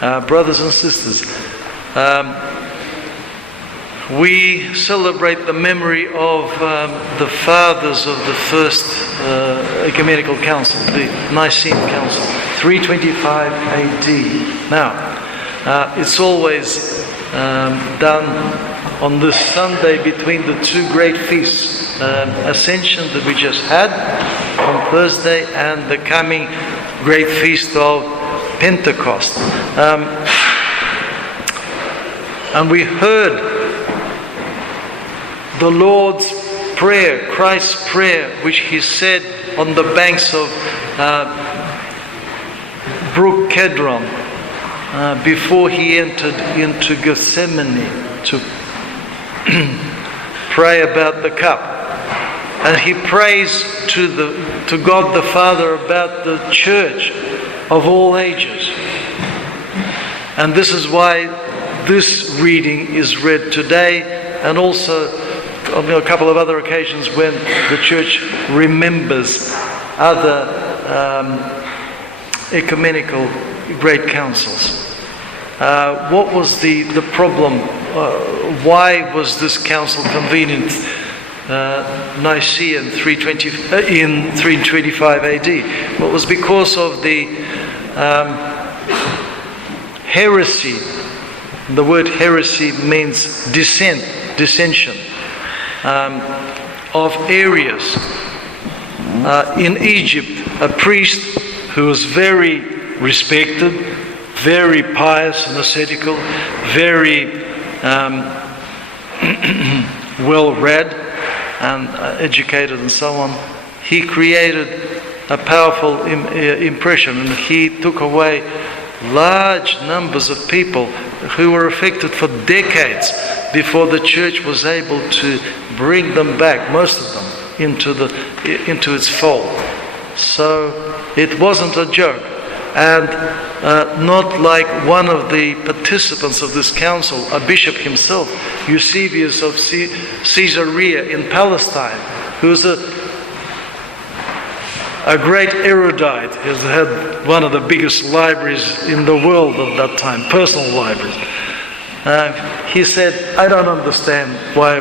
brothers and sisters, we celebrate the memory of the fathers of the first ecumenical council, the Nicene Council, 325 AD. Now, it's always done on this Sunday between the two great feasts, Ascension that we just had on Thursday, and the coming great feast of Pentecost. And we heard the Lord's Prayer, Christ's prayer, which he said on the banks of brook Cathedral before he entered into Gethsemane to pray about the cup. And he prays to God the Father about the church of all ages. And this is why this reading is read today, and also on a couple of other occasions when the church remembers other ecumenical great councils. What was the problem? Why was this council convened in Nicaea in 325 AD? Well, it was because of the heresy. The word heresy means dissension. Of Arius. In Egypt, a priest who was very respected, very pious and ascetical, very well read and educated and so on, he created a powerful impression, and he took away large numbers of people who were affected for decades before the church was able to bring them back, most of them, into its fold. So it wasn't a joke, and not like one of the participants of this council, a bishop himself, Eusebius of Caesarea in Palestine, who's a great erudite. He had one of the biggest libraries in the world of that time, personal libraries. He said, I don't understand why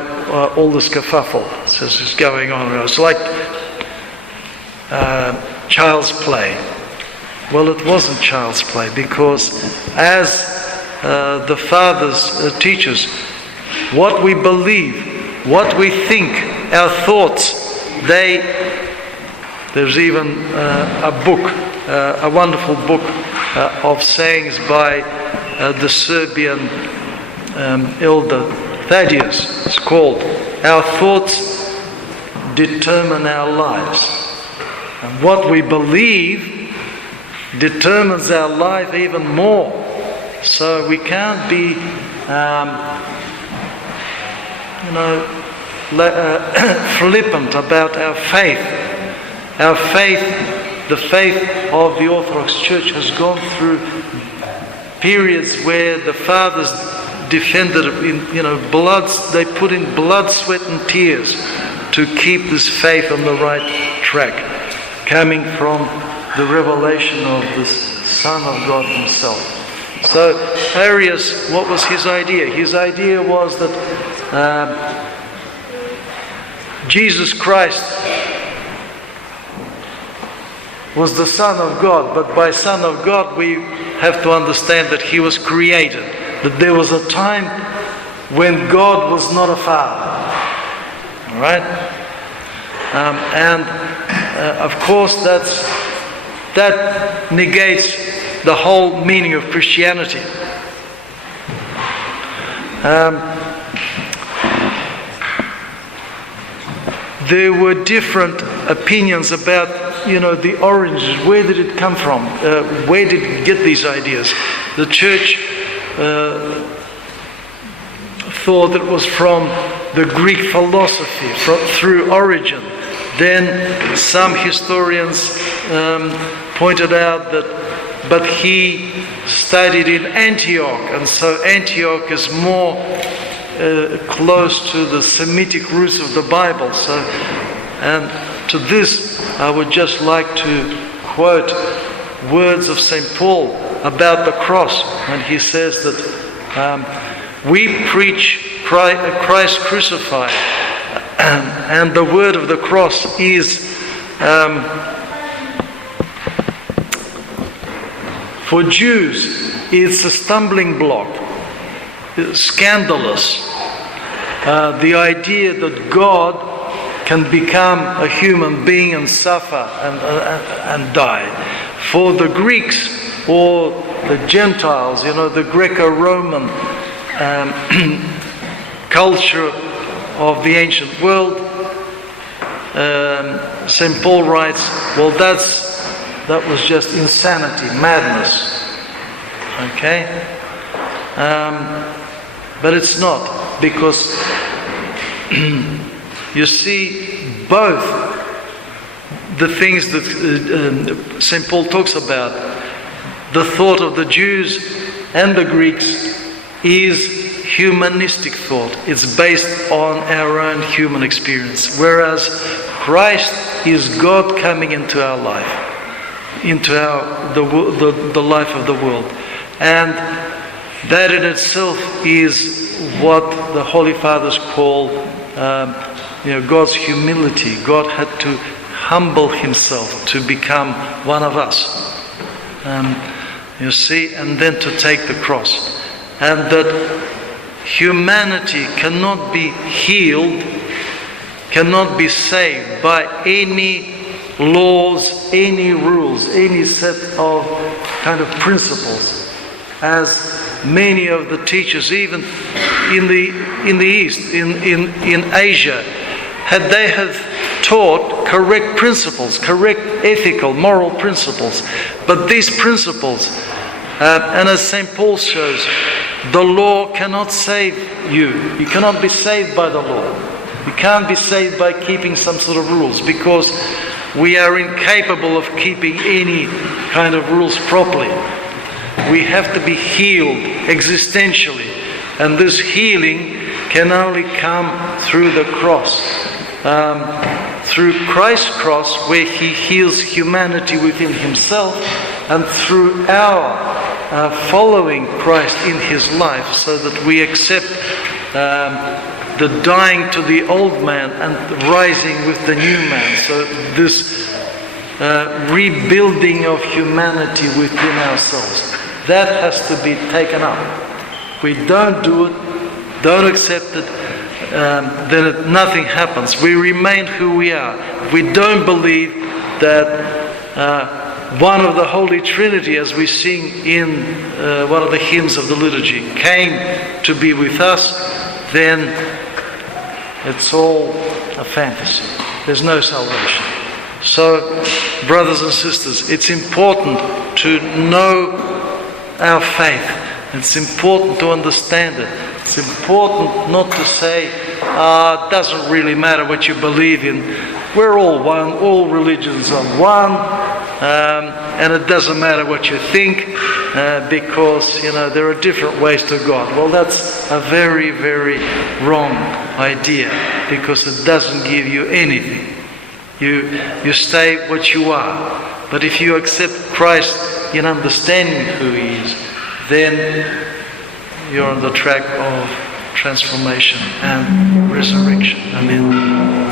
all this kerfuffle is going on. It's like child's play. Well, it wasn't child's play, because as the fathers teach us, what we believe, what we think, our thoughts, there's even a book, a wonderful book of sayings by the Serbian elder Thaddeus. It's called Our Thoughts Determine Our Lives. And what we believe determines our life even more. So we can't be, flippant about our faith. Our faith, the faith of the Orthodox Church, has gone through periods where the fathers defended it in, they put in blood, sweat and tears to keep this faith on the right track, coming from the revelation of the Son of God himself. So Arius, what was his idea? His idea was that Jesus Christ was the Son of God, but by Son of God we have to understand that he was created, that there was a time when God was not a father. All right? Of course that negates the whole meaning of Christianity. There were different opinions about, the origins. Where did it come from? Where did it get these ideas? The church thought it was from the Greek philosophy, through Origen. Then some historians pointed out but he studied in Antioch, and so Antioch is more close to the Semitic roots of the Bible. And to this, I would just like to quote words of St. Paul about the cross when he says that we preach Christ crucified, and the word of the cross is for Jews, it's a stumbling block, it's scandalous. The idea that God can become a human being and suffer and die. For the Greeks or the Gentiles, the Greco-Roman culture of the ancient world, St. Paul writes, well, that was just insanity, madness. Okay? But it's not, because you see both the things that St. Paul talks about. The thought of the Jews and the Greeks is humanistic thought. It's based on our own human experience. Whereas Christ is God coming into our life, into the life of the world. And that in itself is what the Holy Fathers call God's humility. God had to humble himself to become one of us. And then to take the cross. And that humanity cannot be healed, cannot be saved by any laws, any rules, any set of kind of principles. As many of the teachers, even in the East, in Asia, they have taught correct principles, correct ethical, moral principles. But these principles, and as St. Paul shows, the law cannot save you. You cannot be saved by the law. You can't be saved by keeping some sort of rules, because we are incapable of keeping any kind of rules properly. We have to be healed existentially, and this healing can only come through the cross. Through Christ's cross, where he heals humanity within himself, and through our following Christ in his life, so that we accept the dying to the old man and rising with the new man. So this rebuilding of humanity within ourselves, that has to be taken up. If we don't do it, don't accept it, then nothing happens. We remain who we are. We don't believe that one of the Holy Trinity, as we sing in one of the hymns of the liturgy, came to be with us, then it's all a fantasy. There's no salvation. So, brothers and sisters, it's important to know our faith. It's important to understand it. It's important not to say, it doesn't really matter what you believe in. We're all one. All religions are one. And it doesn't matter what you think, because, there are different ways to God. Well, that's a very, very wrong idea, because it doesn't give you anything. You stay what you are. But if you accept Christ in understanding who he is, then you're on the track of transformation and resurrection. Amen.